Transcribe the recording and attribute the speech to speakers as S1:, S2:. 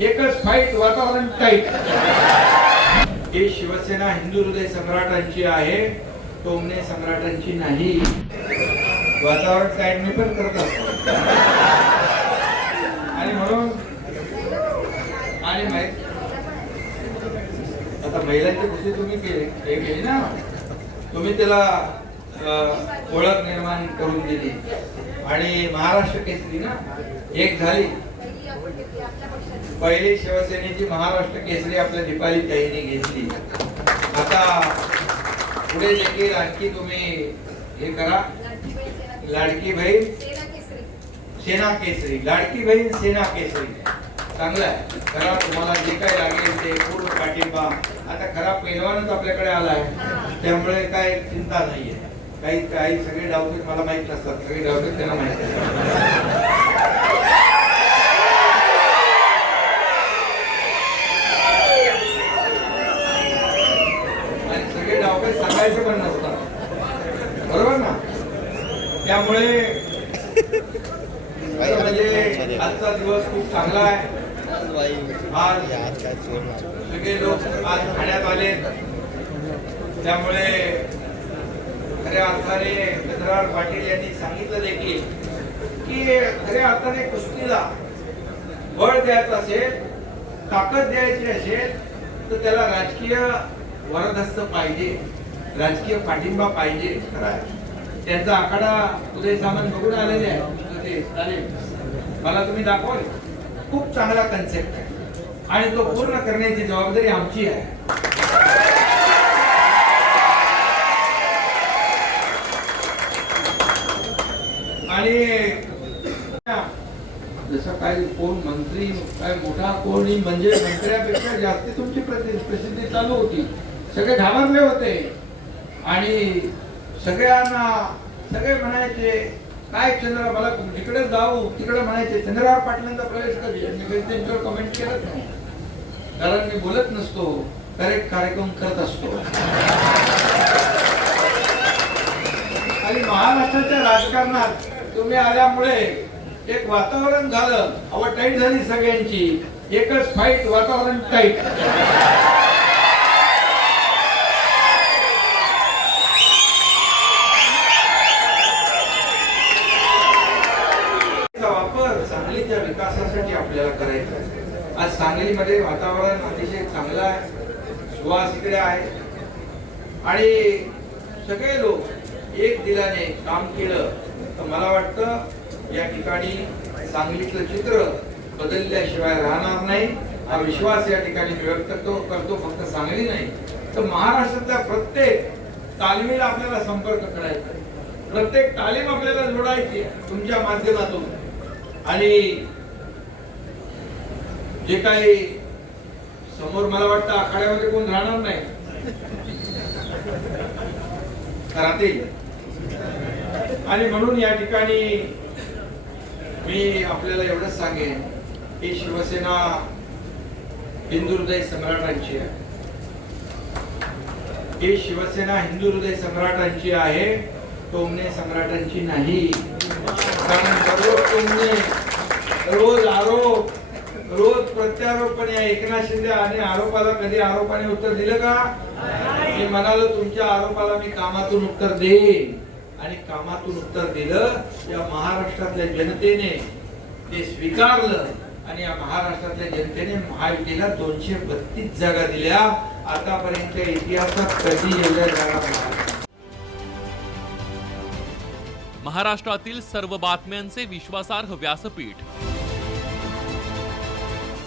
S1: एकच फाईट वातावरण टाईट ही शिवसेना हिंदू हृदय सम्राटांची आहे टोमणे सम्राटांची नाही. वातावरण टाईट मी पण करत असतो. आणि म्हणून आणि माहीत आता महिलांची गोष्टी तुम्ही केली हे केली ना? तुम्ही त्याला ओळख निर्माण करून दिली. आणि महाराष्ट्र केसरी ना? एक झाली. पहिली शिवसेनेची महाराष्ट्र केसरी आपल्या दीपाली ताईने घेतली. आता पुढे देखील आणखी तुम्ही हे करा. लाडकी बहीण सेना केसरी. लाडकी बहीण सेना केसरी. चांगलं आहे. खरा तुम्हाला जे काय लागेल ते पूर्ण पाठिंबा. आता खरा पैलवानच आपल्याकडे आलाय. त्यामुळे काय चिंता नाहीये. काही काही सगळे डावपेच मला माहीत नसतात. सगळे डावपेच त्यांना माहीत नसतात आणि डावपेच सांगायचे पण नसतात बरोबर ना? त्यामुळे म्हणजे आजचा दिवस खूप चांगला आहे. आज सगळे लोक आज ठाण्यात आले. त्यामुळे खऱ्या अर्थाने चंद्रराव पाटील यांनी सांगितलं देखील की खऱ्या अर्थाने कुस्तीला बळ द्यायचं असेल ताकद द्यायची असेल तर त्याला राजकीय वरदस्त पाहिजे. राजकीय पाठिंबा पाहिजे त्यांचा आकडा उदय सामंत बघून आलेले आहे चालेल मला तुम्ही दाखवाल? खूप चांगला कन्सेप्ट आहे. आणि तो पूर्ण करण्याची जबाबदारी आमची आहे. आणि जसं काय कोण मंत्री काय मोठा कोणी म्हणजे मंत्र्यापेक्षा जास्त तुमची प्रसिद्धी चालू होती. सगळे घाबरले होते. आणि सगळ्यांना सगळे म्हणायचे काय चंद्र मला जिकडे जाऊ. तिकडे म्हणायचे चंद्रराव पाटलांचा प्रवेश कधी? मी कधी त्यांच्यावर कमेंट केलंच नाही. कारण मी बोलत नसतो करेक्ट कार्यक्रम करत असतो. आणि महाराष्ट्राच्या राजकारणात तुम्ही आल्यामुळे एक वातावरण झालं. अव टाईट झाली सगळ्यांची. एकच फाईट वातावरण टाईट विकासासाठी आपल्याला करायचं आहे. आज सांगलीमध्ये वातावरण अतिशय चांगलं आहे. सुवास इकडे आहे. आणि सगळे लोक एक दिलाने काम केलं. तर मला वाटतं या ठिकाणी सांगलीतलं चित्र बदलल्याशिवाय राहणार नाही. हा विश्वास या ठिकाणी व्यक्त करतो करतो. फक्त सांगली नाही. तर महाराष्ट्रातल्या प्रत्येक तालमीला आपल्याला संपर्क करायचा प्रत्येक तालीम आपल्याला जोडायची तुमच्या माध्यमातून. आणि जे काही समोर मला वाटतं आखाड्यामध्ये कोण राहणार नाही. राहतील. आणि म्हणून या ठिकाणी मी आपल्याला एवढंच सांगेन की शिवसेना हिंदू हृदय सम्राटांची आहे. ही शिवसेना हिंदू हृदय सम्राटांची आहे टोमने सम्राटांची नाही. कारण दररोज टोमने रोज आरोप रोज प्रत्यारोप पण या एकनाथ शिंदे आणि आरोपाला कधी आरोपाने उत्तर दिलं का? मी म्हणालो तुमच्या आरोपाला मी कामातून उत्तर देईन. आणि कामातून उत्तर दिलं या महाराष्ट्रातल्या जनतेने ते स्वीकारलं आणि या महाराष्ट्रातल्या जनतेने महायुतीला दोनशे बत्तीस जागा दिल्या. आतापर्यंत इतिहासात कधी एवढ्या जागा मिळाल्या
S2: महाराष्ट्रातील सर्व बातम्यांचे विश्वासार्ह व्यासपीठ